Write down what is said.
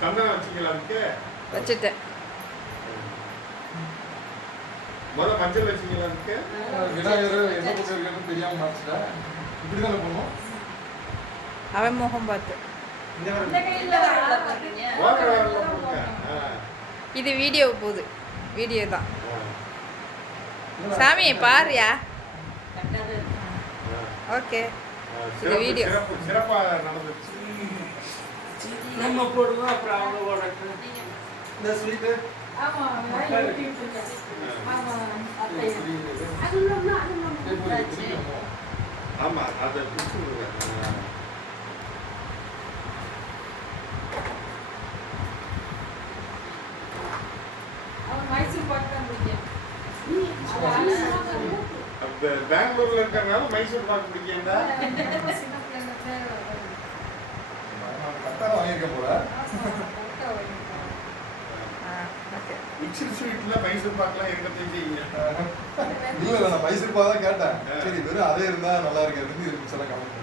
சந்தனம் வச்சுக்கலாம் அதுக்கு வச்சுட்டேன். முதல்ல மஞ்சள் வச்சுக்கலாம் அதுக்கு. விநாயகர் என்ன போட்டுருக்கேன்னு தெரியாம மாறிச்சுட்டா. இப்படிதானே போடணும். அவன் முகம் பார்த்து இது வீடியோ போகுது. வீடியோ தான். சாமி பாருயா. ஓகே இது வீடியோ. சிறப்பா நடந்துச்சு. நம்ம போடுவோம் அப்புறம் அவங்க போடட்டும். இந்த ஸ்வீட் ஆமா ஆமா அதை பிடிச்சி பெங்களூர்ல இருக்கிறனால மைசூர் பாக்கு பிடிக்கா. கட்டாரம் வாங்கியிருக்கேன் போல. மிக்சர் ஸ்வீட்ல மைசூர் பாக்குலாம் எங்க தெரிஞ்சீங்க? இல்ல நான் மைசூர் பாக்கு தான் கேட்டேன். சரி வெறும் அதே இருந்தா நல்லா இருக்கு. சில கமெண்ட்